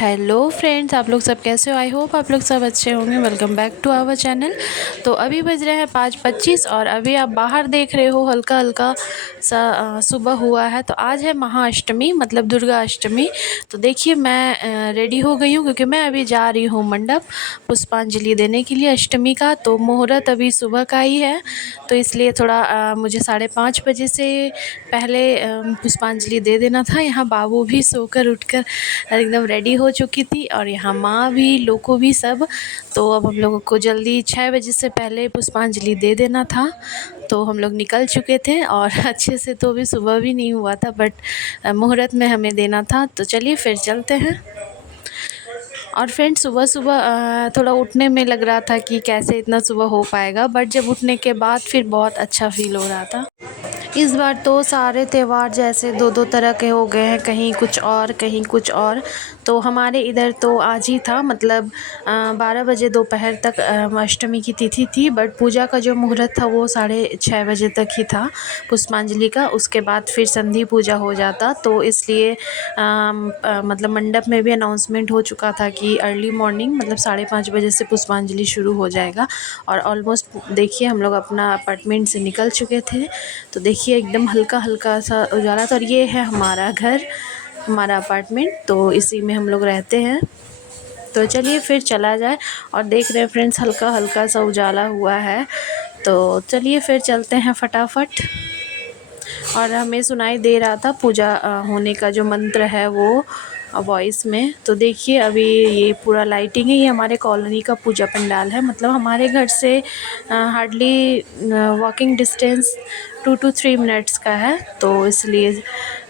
Hello friends, आप लोग सब कैसे हो। आई होप आप लोग सब अच्छे होंगे। Welcome back to our channel. तो अभी बज रहे हैं 5:25 और अभी आप बाहर देख रहे हो हल्का हल्का सा सुबह हुआ है। तो आज है महाअष्टमी, मतलब दुर्गा अष्टमी। तो देखिए मैं रेडी हो गई हूँ क्योंकि मैं अभी जा रही हूँ मंडप पुष्पांजलि देने के लिए अष्टमी का। तो मुहूर्त अभी सुबह का ही है, तो इसलिए थोड़ा मुझे 5:30 बजे से पहले पुष्पांजलि दे देना था। यहाँ बाबू भी सोकर उठकर एकदम रेडी हो चुकी थी और यहाँ माँ भी, लोको भी सब। तो अब हम लोगों को जल्दी 6 बजे से पहले पुष्पांजलि दे देना था। तो हम लोग निकल चुके थे और अच्छे से तो अभी सुबह भी नहीं हुआ था, बट मुहूर्त में हमें देना था। तो चलिए फिर चलते हैं। और फ्रेंड सुबह सुबह थोड़ा उठने में लग रहा था कि कैसे इतना सुबह हो पाएगा, बट जब उठने के बाद फिर बहुत अच्छा फील हो रहा था। इस बार तो सारे त्यौहार जैसे दो दो तरह के हो गए हैं, कहीं कुछ और कहीं कुछ और। तो हमारे इधर तो आज ही था, मतलब 12 बजे दोपहर तक अष्टमी की तिथि थी, बट पूजा का जो मुहूर्त था वो 6:30 बजे तक ही था पुष्पांजलि का। उसके बाद फिर संधि पूजा हो जाता, तो इसलिए मतलब मंडप में भी अनाउंसमेंट हो चुका था कि अर्ली मॉर्निंग मतलब 5:30 बजे से पुष्पांजलि शुरू हो जाएगा। और ऑलमोस्ट देखिए हम लोग अपना अपार्टमेंट से निकल चुके थे। तो देखिए एकदम हल्का हल्का सा उजाला था और ये है हमारा घर, हमारा अपार्टमेंट। तो इसी में हम लोग रहते हैं। तो चलिए फिर चला जाए। और देख रहे हैं फ्रेंड्स हल्का हल्का सा उजाला हुआ है, तो चलिए फिर चलते हैं फटाफट। और हमें सुनाई दे रहा था पूजा होने का जो मंत्र है वो वॉइस में। तो देखिए अभी ये पूरा लाइटिंग है, ये हमारे कॉलोनी का पूजा पंडाल है। मतलब हमारे घर से hardly walking distance 2 to 3 minutes का है। तो इसलिए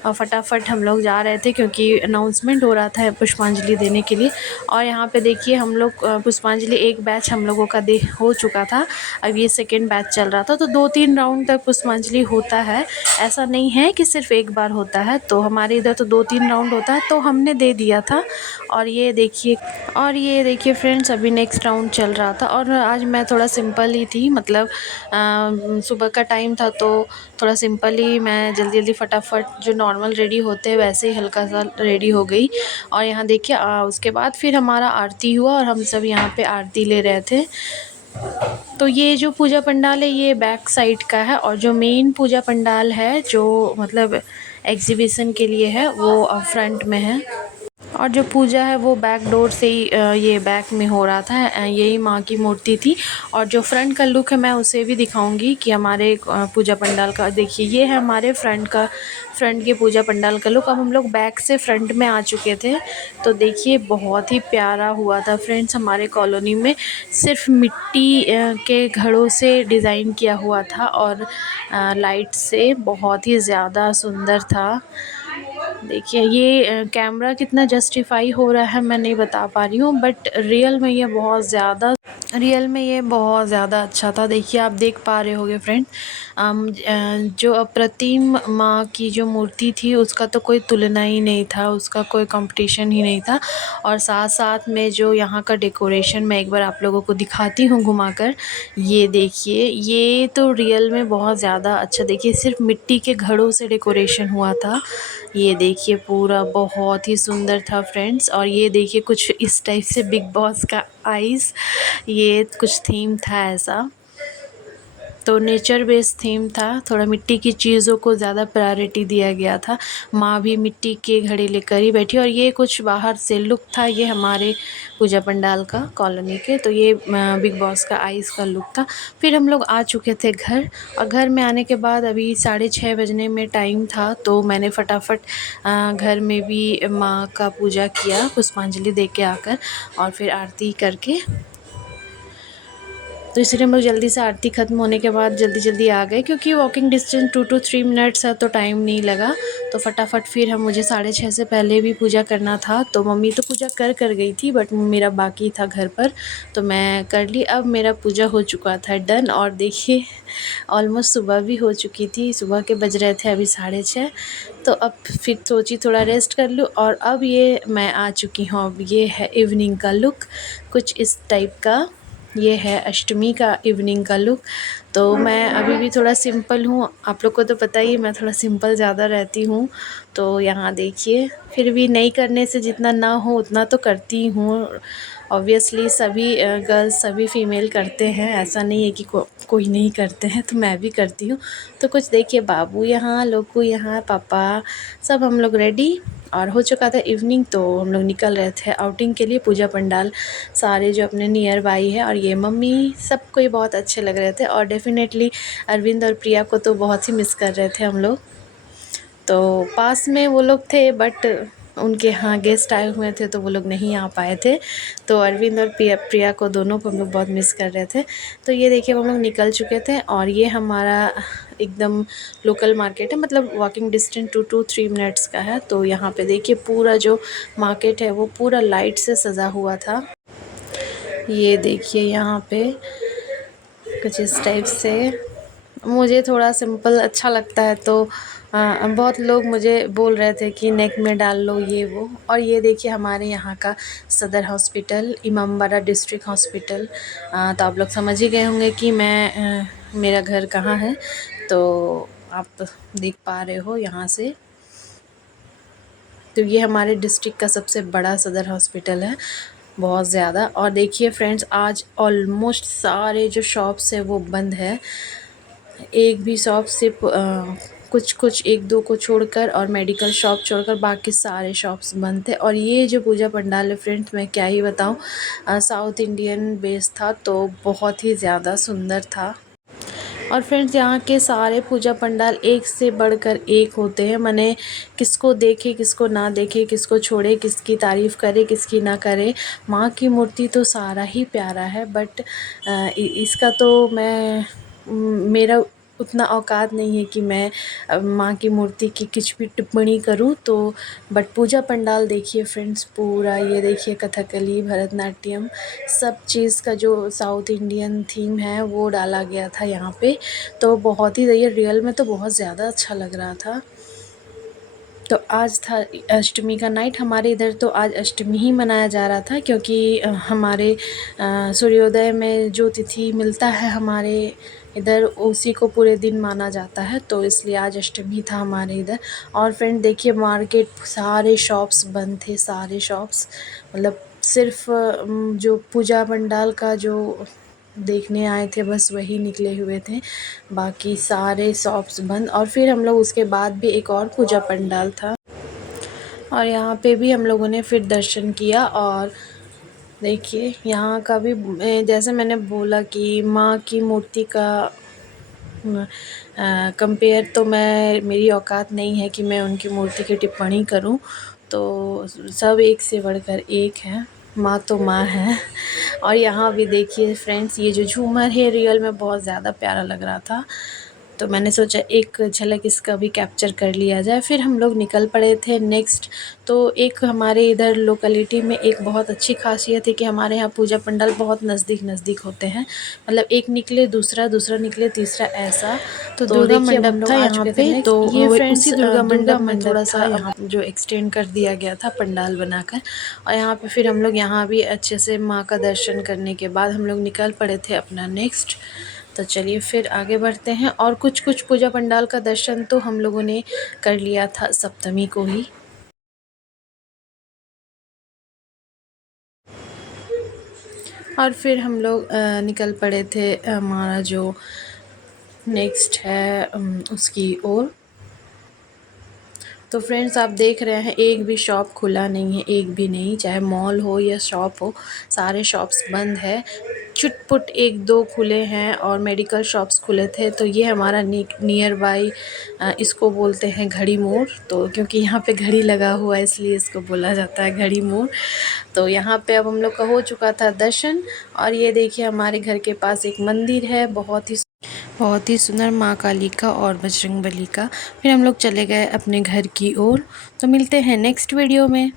फटाफट हम लोग जा रहे थे क्योंकि अनाउंसमेंट हो रहा था पुष्पांजलि देने के लिए। और यहाँ पे देखिए हम लोग पुष्पांजलि एक बैच हम लोगों का दे हो चुका था, अब ये सेकेंड बैच चल रहा था। तो 2-3 राउंड तक पुष्पांजलि होता है, ऐसा नहीं है कि सिर्फ एक बार होता है। तो हमारे इधर तो 2-3 राउंड होता है, तो हमने दे दिया था। और ये देखिए फ्रेंड्स अभी नेक्स्ट राउंड चल रहा था। और आज मैं थोड़ा सिंपल ही थी, मतलब सुबह का टाइम था तो थोड़ा सिंपल ही मैं जल्दी जल्दी फटाफट जो नॉर्मल रेडी होते हैं वैसे ही हल्का सा रेडी हो गई। और यहाँ देखिए उसके बाद फिर हमारा आरती हुआ और हम सब यहाँ पे आरती ले रहे थे। तो ये जो पूजा पंडाल है ये बैक साइड का है, और जो मेन पूजा पंडाल है जो मतलब एग्जीबिशन के लिए है वो फ्रंट में है। और जो पूजा है वो बैक डोर से ही ये बैक में हो रहा था। यही माँ की मूर्ति थी। और जो फ्रंट का लुक है मैं उसे भी दिखाऊंगी कि हमारे पूजा पंडाल का देखिए ये है हमारे फ्रंट के पूजा पंडाल का लुक। अब हम लोग बैक से फ्रंट में आ चुके थे। तो देखिए बहुत ही प्यारा हुआ था फ्रेंड्स। हमारे कॉलोनी में सिर्फ मिट्टी के घड़ों से डिज़ाइन किया हुआ था और लाइट से बहुत ही ज़्यादा सुंदर था। देखिए ये कैमरा कितना जस्टिफाई हो रहा है मैं नहीं बता पा रही हूँ, बट रियल में ये बहुत ज़्यादा अच्छा था। देखिए आप देख पा रहे होगे फ्रेंड, जो अप्रतिम माँ की जो मूर्ति थी उसका तो कोई तुलना ही नहीं था, उसका कोई कंपटीशन ही नहीं था। और साथ साथ में जो यहाँ का डेकोरेशन मैं एक बार आप लोगों को दिखाती हूँ घुमाकर। ये देखिए ये तो रियल में बहुत ज़्यादा अच्छा, देखिए सिर्फ मिट्टी के घड़ों से डेकोरेशन हुआ था। ये देखिए पूरा बहुत ही सुंदर था फ्रेंड्स। और ये देखिए कुछ इस टाइप से बिग बॉस का आइस, ये कुछ थीम था ऐसा। तो नेचर बेस्ड थीम था, थोड़ा मिट्टी की चीज़ों को ज़्यादा प्रायोरिटी दिया गया था। माँ भी मिट्टी के घड़े लेकर ही बैठी। और ये कुछ बाहर से लुक था ये हमारे पूजा पंडाल का कॉलोनी के। तो ये बिग बॉस का आइस का लुक था। फिर हम लोग आ चुके थे घर, और घर में आने के बाद अभी 6:30 बजने में टाइम था। तो मैंने फटाफट घर में भी माँ का पूजा किया पुष्पांजलि दे के आकर, और फिर आरती करके। तो इसलिए हम लोग जल्दी से आरती ख़त्म होने के बाद जल्दी जल्दी आ गए, क्योंकि वॉकिंग डिस्टेंस 2 to 3 मिनट्स है तो टाइम नहीं लगा। तो फटाफट फिर मुझे 6:30 से पहले भी पूजा करना था। तो मम्मी तो पूजा कर गई थी, बट मेरा बाकी था घर पर, तो मैं कर ली। अब मेरा पूजा हो चुका था डन। और देखिए ऑलमोस्ट सुबह भी हो चुकी थी, सुबह के बज रहे थे अभी 6:30। तो अब फिर सोची थोड़ा रेस्ट कर लूँ। और अब ये मैं आ चुकी हूँ, अब ये है इवनिंग का लुक कुछ इस टाइप का। ये है अष्टमी का इवनिंग का लुक। तो मैं अभी भी थोड़ा सिंपल हूँ, आप लोग को तो पता ही है मैं थोड़ा सिंपल ज़्यादा रहती हूँ। तो यहाँ देखिए, फिर भी नहीं करने से जितना ना हो उतना तो करती हूँ। ऑब्वियसली सभी गर्ल्स सभी फीमेल करते हैं, ऐसा नहीं है कि कोई नहीं करते हैं, तो मैं भी करती हूँ। तो कुछ देखिए, बाबू यहाँ, लोकू यहाँ, पापा, सब हम लोग रेडी। और हो चुका था इवनिंग, तो हम लोग निकल रहे थे आउटिंग के लिए। पूजा पंडाल सारे जो अपने नियर बाई है और ये मम्मी, सबको ही बहुत अच्छे लग रहे थे। और डेफ़िनेटली अरविंद और प्रिया को तो बहुत ही मिस कर रहे थे हम लोग। तो पास में वो लोग थे, बट उनके यहाँ गेस्ट आए हुए थे तो वो लोग नहीं आ पाए थे। तो अरविंद और प्रिया को, दोनों को हम लोग बहुत मिस कर रहे थे। तो ये देखिए, हम लोग निकल चुके थे और ये हमारा एकदम लोकल मार्केट है, मतलब वॉकिंग डिस्टेंस 2 to 3 मिनट्स का है। तो यहाँ पे देखिए, पूरा जो मार्केट है वो पूरा लाइट से सजा हुआ था। ये देखिए यहाँ पे कुछ इस टाइप से। मुझे थोड़ा सिंपल अच्छा लगता है, तो बहुत लोग मुझे बोल रहे थे कि नेक में डाल लो ये वो। और ये देखिए हमारे यहाँ का सदर हॉस्पिटल, इमामबाड़ा डिस्ट्रिक्ट हॉस्पिटल। तो आप लोग समझ ही गए होंगे कि मेरा घर कहाँ है। तो आप देख पा रहे हो यहाँ से। तो ये हमारे डिस्ट्रिक्ट का सबसे बड़ा सदर हॉस्पिटल है, बहुत ज़्यादा। और देखिए फ्रेंड्स, आज ऑलमोस्ट सारे जो शॉप्स है वो बंद है। एक भी शॉप सिर्फ कुछ कुछ एक दो को छोड़कर, और मेडिकल शॉप छोड़कर बाकी सारे शॉप्स बंद थे। और ये जो पूजा पंडाल है फ्रेंड्स, मैं क्या ही बताऊँ, साउथ इंडियन बेस था, तो बहुत ही ज़्यादा सुंदर था। और फ्रेंड्स, यहाँ के सारे पूजा पंडाल एक से बढ़कर एक होते हैं। माने किसको देखे किसको ना देखे, किसको छोड़े किसकी तारीफ़ करे किसकी ना करे। माँ की मूर्ति तो सारा ही प्यारा है, बट इसका तो मेरा उतना औकात नहीं है कि मैं माँ की मूर्ति की कुछ भी टिप्पणी करूँ। तो बट पूजा पंडाल देखिए फ्रेंड्स, पूरा ये देखिए, कथकली, भरतनाट्यम, सब चीज़ का जो साउथ इंडियन थीम है वो डाला गया था यहाँ पे। तो बहुत ही, ये रियल में तो बहुत ज़्यादा अच्छा लग रहा था। तो आज था अष्टमी का नाइट। हमारे इधर तो आज अष्टमी ही मनाया जा रहा था, क्योंकि हमारे सूर्योदय में जो तिथि मिलता है हमारे इधर, उसी को पूरे दिन माना जाता है। तो इसलिए आज अष्टमी था हमारे इधर। और फ्रेंड देखिए, मार्केट सारे शॉप्स बंद थे, सारे शॉप्स, मतलब सिर्फ जो पूजा पंडाल का जो देखने आए थे बस वही निकले हुए थे, बाकी सारे शॉप्स बंद। और फिर हम लोग उसके बाद भी एक और पूजा पंडाल था, और यहाँ पे भी हम लोगों ने फिर दर्शन किया। और देखिए यहाँ का भी, जैसे मैंने बोला कि माँ की मूर्ति का कंपेयर तो मेरी औकात नहीं है कि मैं उनकी मूर्ति की टिप्पणी करूं। तो सब एक से बढ़कर एक है, माँ तो माँ है। और यहाँ भी देखिए फ्रेंड्स, ये जो झूमर है रियल में बहुत ज़्यादा प्यारा लग रहा था, तो मैंने सोचा एक झलक इसका भी कैप्चर कर लिया जाए। फिर हम लोग निकल पड़े थे नेक्स्ट। तो एक हमारे इधर लोकेलिटी में एक बहुत अच्छी खासियत है कि हमारे यहाँ पूजा पंडाल बहुत नज़दीक नज़दीक होते हैं, मतलब एक निकले दूसरा, दूसरा निकले तीसरा, ऐसा। तो दुर्गा मंडप था यहाँ पे। तो ये फ्रेंड्स, उसी दुर्गा मंडप में थोड़ा सा यहाँ जो एक्सटेंड कर दिया गया था पंडाल बनाकर। और यहाँ पे फिर हम लोग यहाँ भी अच्छे से माँ का दर्शन करने के बाद हम लोग निकल पड़े थे अपना नेक्स्ट। तो चलिए फिर आगे बढ़ते हैं। और कुछ कुछ पूजा पंडाल का दर्शन तो हम लोगों ने कर लिया था सप्तमी को ही। और फिर हम लोग निकल पड़े थे हमारा जो नेक्स्ट है उसकी ओर। तो फ्रेंड्स, आप देख रहे हैं एक भी शॉप खुला नहीं है, एक भी नहीं, चाहे मॉल हो या शॉप हो, सारे शॉप्स बंद है। छुटपुट एक दो खुले हैं और मेडिकल शॉप्स खुले थे। तो ये हमारा नियर बाई, इसको बोलते हैं घड़ी मोड़। तो क्योंकि यहाँ पे घड़ी लगा हुआ है इसलिए इसको बोला जाता है घड़ी मोड़। तो यहाँ पे अब हम लोग का हो चुका था दर्शन। और ये देखिए हमारे घर के पास एक मंदिर है, बहुत ही सुंदर, माँ काली का और बजरंगबली का। फिर हम लोग चले गए अपने घर की ओर। तो मिलते हैं नेक्स्ट वीडियो में।